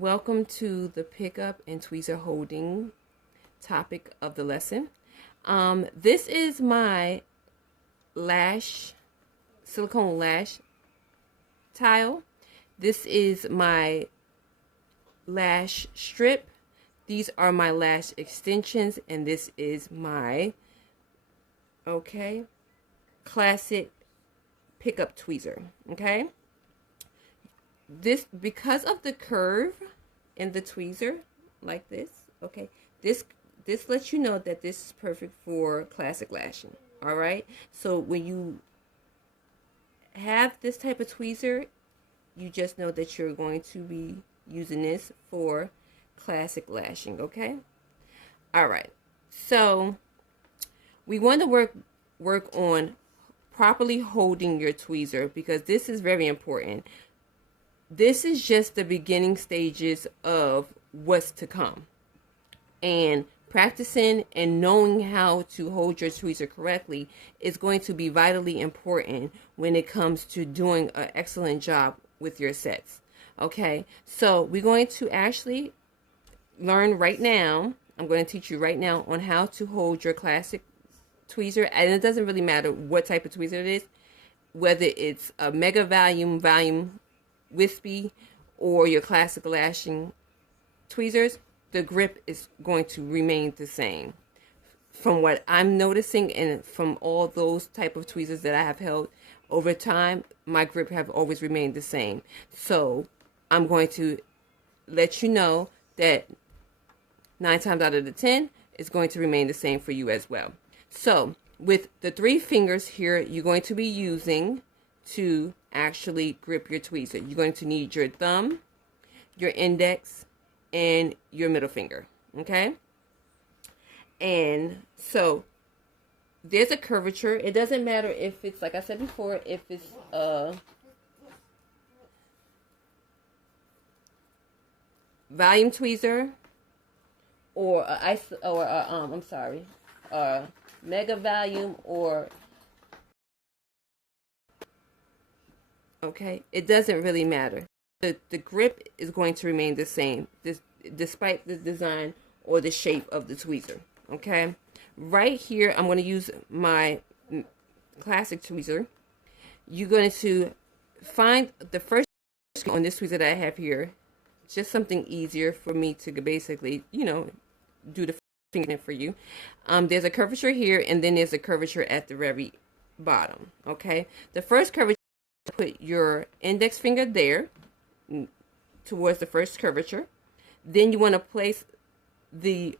Welcome to the pickup and tweezer holding topic of the lesson. This is my lash, silicone lash tile. This is my lash strip. These are my lash extensions, and this is my, classic pickup tweezer, okay? This, because of the curve in the tweezer, like this, okay, this lets you know that this is perfect for classic lashing. All right, so when you have this type of tweezer, you just know that you're going to be using this for classic lashing. Okay, all right, so we want to work on properly holding your tweezer, because this is very important. This is just the beginning stages of what's to come. And practicing and knowing how to hold your tweezer correctly is going to be vitally important when it comes to doing an excellent job with your sets. Okay, so we're going to actually learn right now. I'm going to teach you right now on how to hold your classic tweezer. And it doesn't really matter what type of tweezer it is, whether it's a mega volume wispy or your classic lashing tweezers, the grip is going to remain the same. From what I'm noticing, and from all those type of tweezers that I have held over time, my grip have always remained the same. So I'm going to let you know that 9 times out of the 10 it's going to remain the same for you as well. So with the 3 fingers here, you're going to be using to actually grip your tweezer. You're going to need your thumb, your index, and your middle finger. Okay, and so there's a curvature. It doesn't matter if it's, like I said before, if it's a volume tweezer or a mega volume, or okay, it doesn't really matter. The grip is going to remain the same, despite the design or the shape of the tweezer. Okay, right here I'm going to use my classic tweezer. You're going to find the first on this tweezer that I have here, just something easier for me to basically, do the finger for you. There's a curvature here, and then there's a curvature at the very bottom. Okay, the first curvature, put your index finger there towards the first curvature. Then you want to place the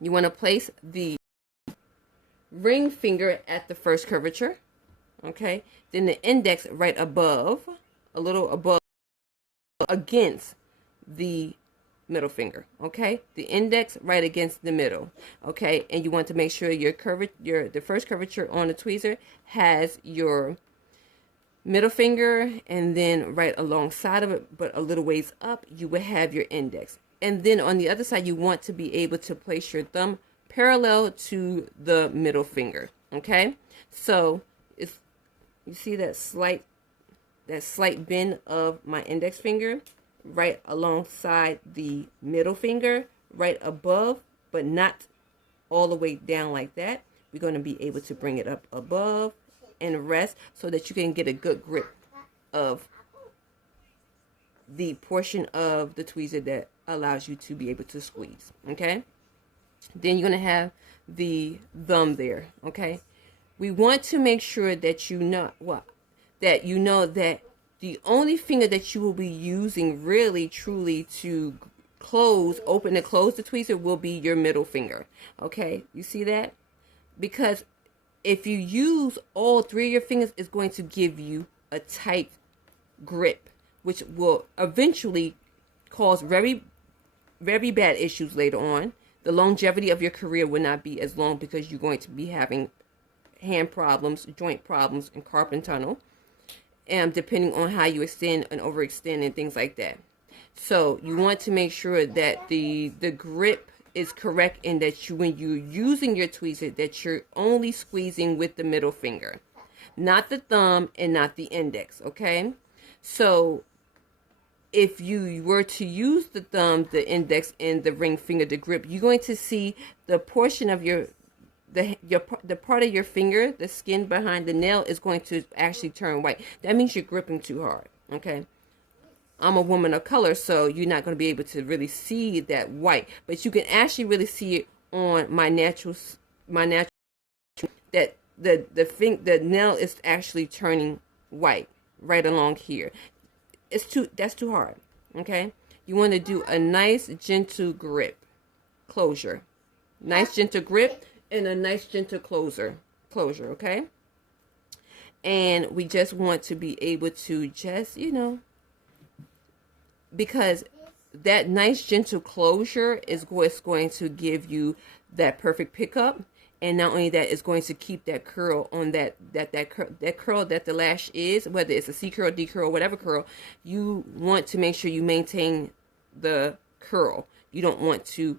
you want to place the ring finger at the first curvature. Okay, then the index right above, a little above, against the middle finger. Okay, the index right against the middle. Okay, and you want to make sure the first curvature on the tweezer has your middle finger, and then right alongside of it, but a little ways up, you will have your index. And then on the other side, you want to be able to place your thumb parallel to the middle finger. Okay, so you see that slight bend of my index finger right alongside the middle finger, right above, but not all the way down like that. We're going to be able to bring it up above and rest, so that you can get a good grip of the portion of the tweezer that allows you to be able to squeeze. Okay, then you're going to have the thumb there. Okay, we want to make sure that you know that the only finger that you will be using really truly to open and close the tweezer will be your middle finger. Okay, you see that? Because if you use all 3 of your fingers, it's going to give you a tight grip, which will eventually cause very, very bad issues later on. The longevity of your career will not be as long, because you're going to be having hand problems, joint problems, and carpal tunnel, and depending on how you extend and overextend and things like that. So you want to make sure that the grip is correct, and that when you're using your tweezer, that you're only squeezing with the middle finger, not the thumb and not the index. Okay, so if you were to use the thumb, the index, and the ring finger to grip, you're going to see the portion of the part of your finger, the skin behind the nail, is going to actually turn white. That means you're gripping too hard. Okay. I'm a woman of color, so you're not going to be able to really see that white, but you can actually really see it on my natural that the nail is actually turning white right along here. That's too hard. Okay, you want to do a nice gentle grip, closure, nice gentle grip, and a nice gentle closure. Okay, and we just want to be able to just, because that nice gentle closure is what's going to give you that perfect pickup. And not only that, it's going to keep that curl on that curl that the lash is, whether it's a C curl, D curl, whatever curl. You want to make sure you maintain the curl. You don't want to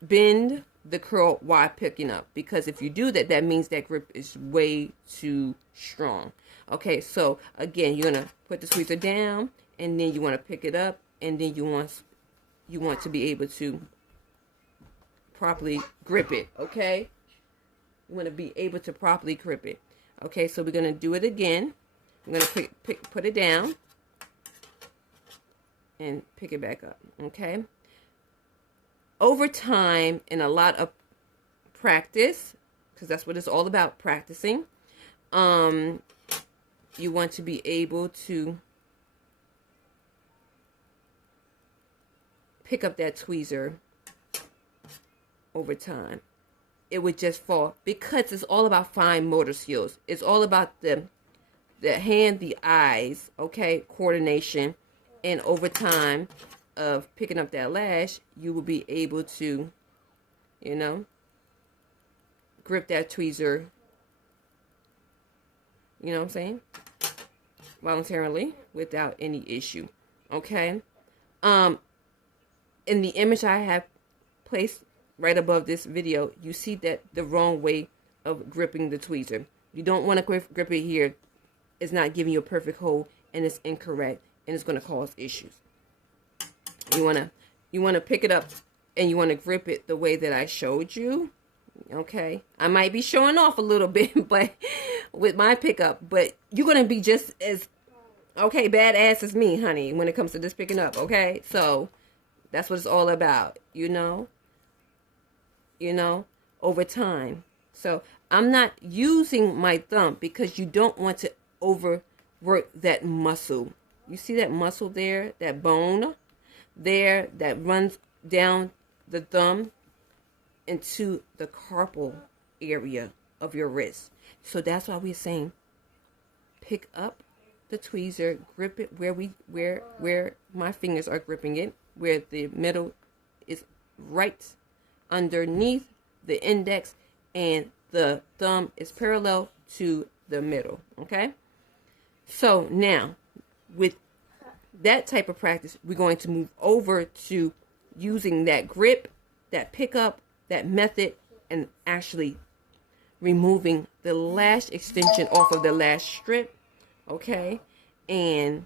bend the curl while picking up, because if you do that, that means that grip is way too strong. Okay, so again, you're gonna put the tweezer down, and then you want to pick it up, and then you want to be able to properly grip it. Okay, you want to be able to properly grip it. Okay, so we're gonna do it again. I'm gonna put it down and pick it back up. Okay, over time and a lot of practice, because that's what it's all about, practicing, you want to be able to pick up that tweezer over time. It would just fall, because it's all about fine motor skills. It's all about the hand, the eyes, okay, coordination, and over time of picking up that lash, you will be able to, grip that tweezer, you know what I'm saying, voluntarily, without any issue. Okay, in the image I have placed right above this video, you see that the wrong way of gripping the tweezer. You don't want to grip it here. It's not giving you a perfect hold, and it's incorrect, and it's going to cause issues. You want to pick it up, and you want to grip it the way that I showed you. Okay, I might be showing off a little bit, but with my pickup, but you're going to be just as badass as me, honey, when it comes to this picking up. Okay, so that's what it's all about, over time. So I'm not using my thumb, because you don't want to overwork that muscle. You see that muscle there, that bone there that runs down the thumb into the carpal area of your wrist. So that's why we're saying pick up the tweezer, grip it where my fingers are gripping it, where the middle is right underneath the index, and the thumb is parallel to the middle. Okay, so now with that type of practice, we're going to move over to using that grip, that pickup, that method, and actually removing the lash extension off of the lash strip. Okay, and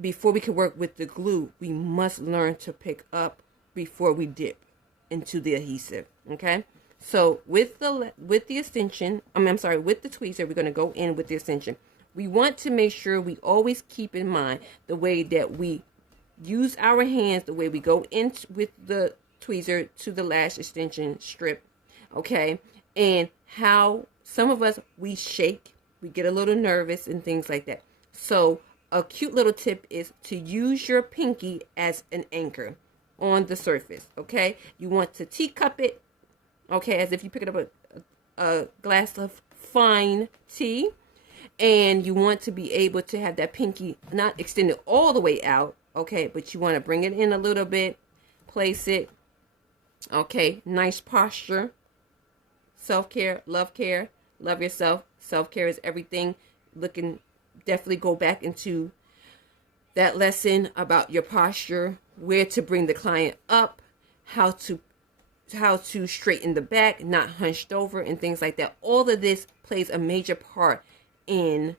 before we can work with the glue, we must learn to pick up before we dip into the adhesive. Okay, so with the extension, with the tweezer, we're going to go in with the extension. We want to make sure we always keep in mind the way that we use our hands, the way we go in with the tweezer to the lash extension strip. Okay, and how some of us, we shake, we get a little nervous and things like that. So a cute little tip is to use your pinky as an anchor on the surface. Okay, you want to teacup it, okay, as if you pick it up a glass of fine tea, and you want to be able to have that pinky not extended all the way out, okay, but you want to bring it in a little bit, place it, okay, nice posture, self-care, love yourself, self-care is everything. Definitely go back into that lesson about your posture, where to bring the client up, how to straighten the back, not hunched over, and things like that. All of this plays a major part in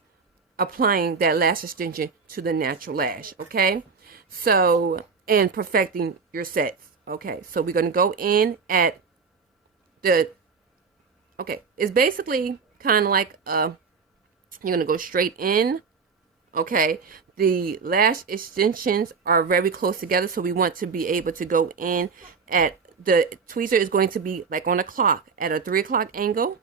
applying that lash extension to the natural lash, okay? So, and perfecting your sets, okay? So we're going to go in at the, okay, it's basically kind of like, you're going to go straight in, okay? The lash extensions are very close together, so we want to be able to go in at, the tweezer is going to be like on a clock at a 3 o'clock angle,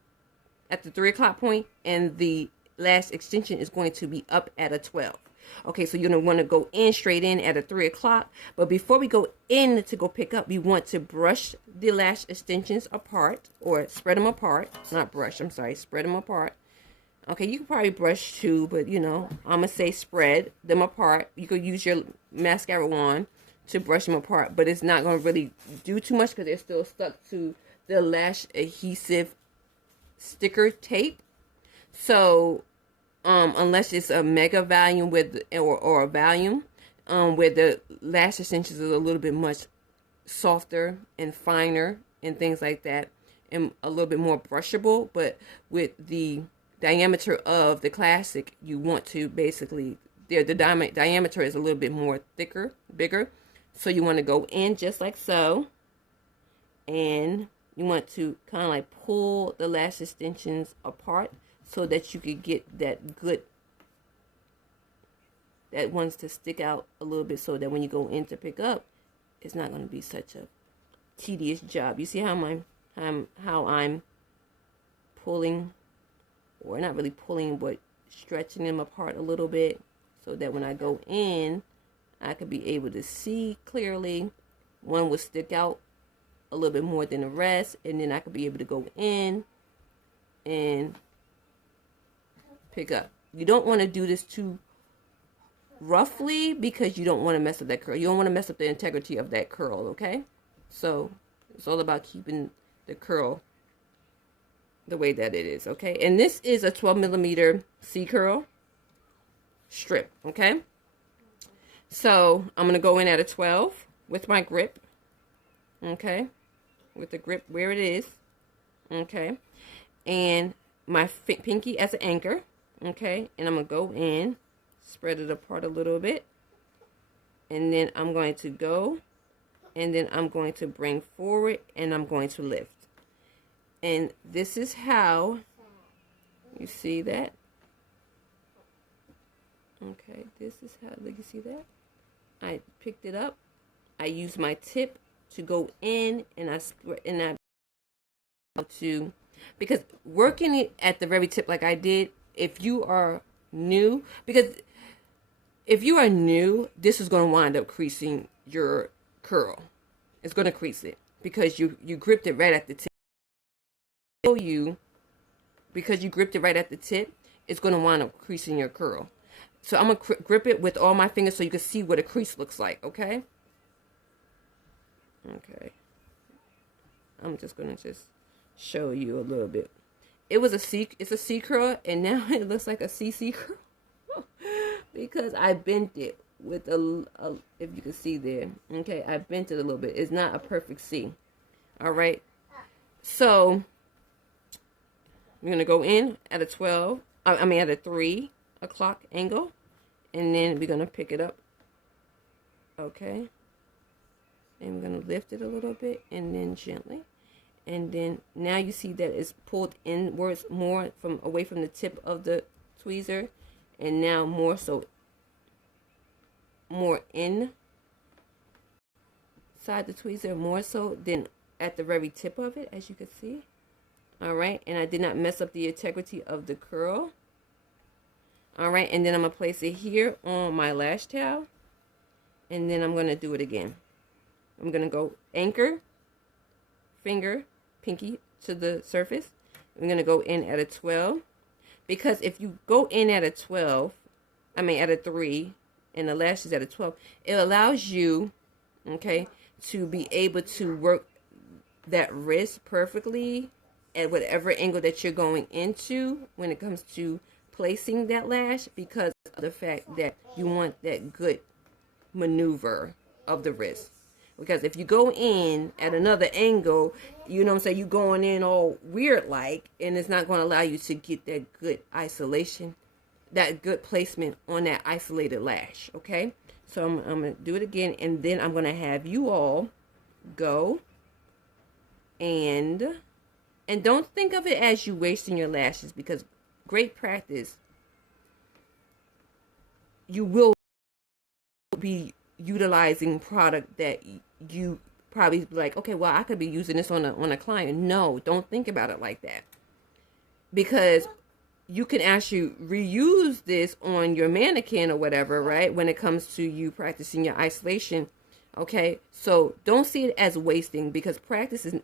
at the 3 o'clock point, and the lash extension is going to be up at a 12. Okay, so you're going to want to go in straight in at a 3 o'clock. But before we go in to go pick up, we want to brush the lash extensions apart, or spread them apart. Not brush, I'm sorry, spread them apart. Okay, you can probably brush too, but you know, I'm going to say spread them apart. You could use your mascara wand to brush them apart, but it's not going to really do too much because they're still stuck to the lash adhesive sticker tape. So unless it's a mega volume with or a volume where the lash extensions is a little bit much softer and finer and things like that, and a little bit more brushable, but with the diameter of the classic, you want to basically, the diameter is a little bit more thicker, bigger, so you want to go in just like so, and you want to kind of like pull the lash extensions apart so that you could get that good, that wants to stick out a little bit, so that when you go in to pick up, it's not going to be such a tedious job. You see how I'm pulling, or not really pulling, but stretching them apart a little bit, so that when I go in, I could be able to see clearly. One will stick out a little bit more than the rest, and then I could be able to go in and pick up. You don't want to do this too roughly because you don't want to mess up that curl. You don't want to mess up the integrity of that curl, okay? So it's all about keeping the curl the way that it is, okay? And this is a 12 millimeter C curl strip, okay? So I'm going to go in at a 12 with my grip, okay? With the grip where it is, okay? And my pinky as an anchor, okay? And I'm going to go in, spread it apart a little bit, and then I'm going to go, and then I'm going to bring forward, and I'm going to lift. And this is how, you see that? Okay, this is how, look, you see that? I picked it up. I use my tip to go in, and I to, because working it at the very tip like I did, if you are new, because if you are new, this is going to wind up creasing your curl. It's going to crease it because you gripped it right at the tip. Because you gripped it right at the tip, it's going to wind up creasing your curl. So I'm going to grip it with all my fingers so you can see what a crease looks like, okay? Okay. I'm just going to just show you a little bit. It's a C curl, and now it looks like a CC curl because I bent it with if you can see there, okay? I bent it a little bit. It's not a perfect C, all right? So we're going to go in at a 12, at a 3 o'clock angle, and then we're going to pick it up, okay? And we're going to lift it a little bit, and then gently. And then now you see that it's pulled inwards more away from the tip of the tweezer, and now more inside the tweezer, more so than at the very tip of it, as you can see. All right, and I did not mess up the integrity of the curl. All right, and then I'm going to place it here on my lash towel, and then I'm going to do it again. I'm going to go anchor, finger, pinky to the surface. I'm going to go in at a 12, because if you go in at a 12, at a 3, and the lash is at a 12, it allows you, okay, to be able to work that wrist perfectly at whatever angle that you're going into when it comes to placing that lash, because of the fact that you want that good maneuver of the wrist. Because if you go in at another angle, you know what I'm saying, you're going in all weird like, and it's not going to allow you to get that good isolation that good placement on that isolated lash. Okay, so I'm gonna do it again, and then I'm gonna have you all go and don't think of it as you wasting your lashes, because great practice, you will be utilizing product that you probably be like, okay, well, I could be using this on a client. No, don't think about it like that, because you can actually reuse this on your mannequin or whatever, right? When it comes to you practicing your isolation. Okay, so don't see it as wasting, because practicing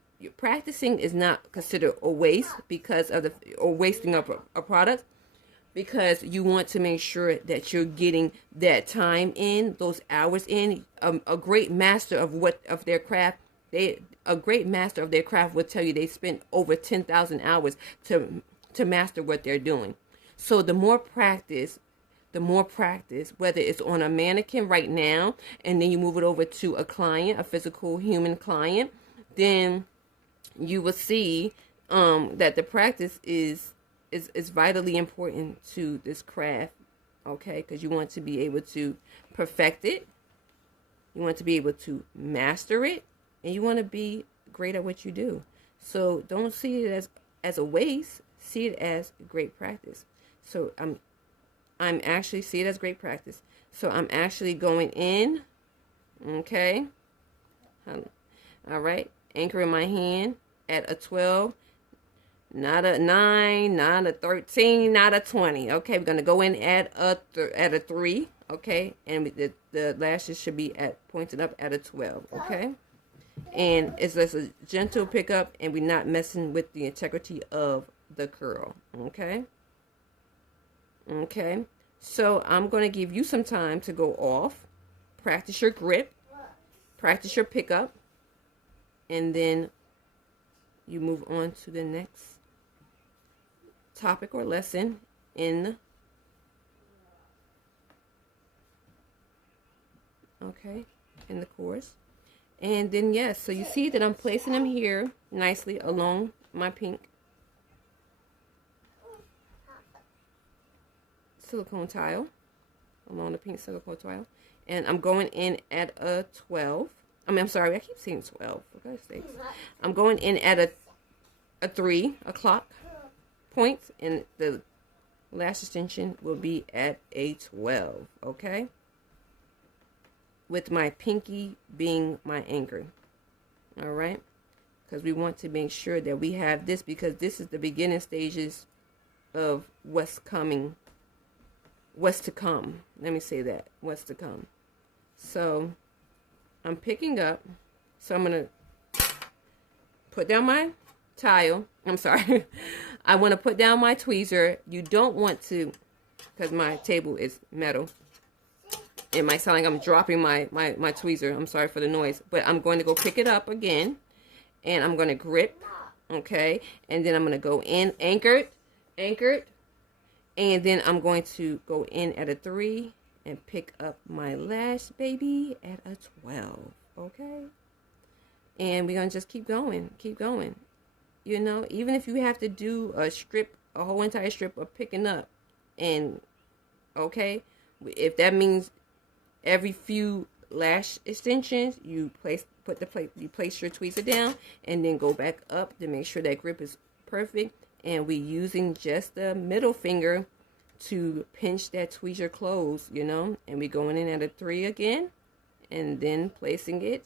is not considered a waste because of the or wasting of a product, because you want to make sure that you're getting that time in, those hours in. A great master of their craft, a great master of their craft will tell you they spent over 10,000 hours to master what they're doing. So the more practice, whether it's on a mannequin right now, and then you move it over to a client, a physical human client, then you will see that the practice is vitally important to this craft. Okay, because you want to be able to perfect it, you want to be able to master it, and you want to be great at what you do. So don't see it as a waste. See it as great practice. So I'm actually see it as great practice. So I'm actually going in, okay, all right, anchor in my hand at a 12, not a 9, not a 13, not a 20. Okay, we're gonna go in at a 3, okay, and the lashes should be pointed up at a 12, okay, and it's just a gentle pickup, and we're not messing with the integrity of the curl. Okay, so I'm going to give you some time to go off, practice your grip, practice your pickup, and then you move on to the next topic or lesson in the course. And then yes, so you see that I'm placing them here nicely along my pink silicone tile, along the pink silicone tile, and I'm going in at a 12. I'm sorry, I keep saying 12, for God's sakes. I'm going in at a 3 o'clock point, and the lash extension will be at a 12, okay? With my pinky being my anchor, all right? Because we want to make sure that we have this, because this is the beginning stages of what's coming. What's to come. Let me say that. What's to come. So I'm picking up. So I'm going to put down my tile. I'm sorry. I want to put down my tweezer. You don't want to, because my table is metal. It might sound like I'm dropping my tweezer. I'm sorry for the noise. But I'm going to go pick it up again. And I'm going to grip. Okay. And then I'm going to go in anchored. And then I'm going to go in at a 3 and pick up my lash baby at a 12. Okay? And we're going to just keep going. You know, even if you have to do a whole entire strip of picking up. And, okay, if that means every few lash extensions, you place your tweezer down and then go back up to make sure that grip is perfect. And we're using just the middle finger to pinch that tweezer close, you know. And we're going in at a 3 again. And then placing it,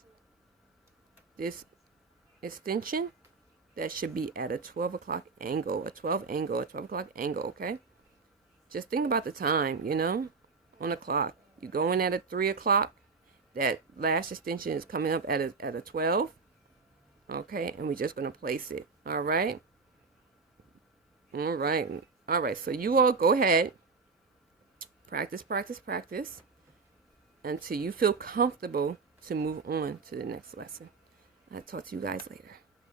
this extension, that should be at a 12 o'clock angle, a 12 o'clock angle, okay? Just think about the time, you know, on the clock. You go in at a 3 o'clock. That lash extension is coming up at a 12. Okay, and we're just going to place it, all right? All right, so you all go ahead, practice until you feel comfortable to move on to the next lesson. I'll talk to you guys later.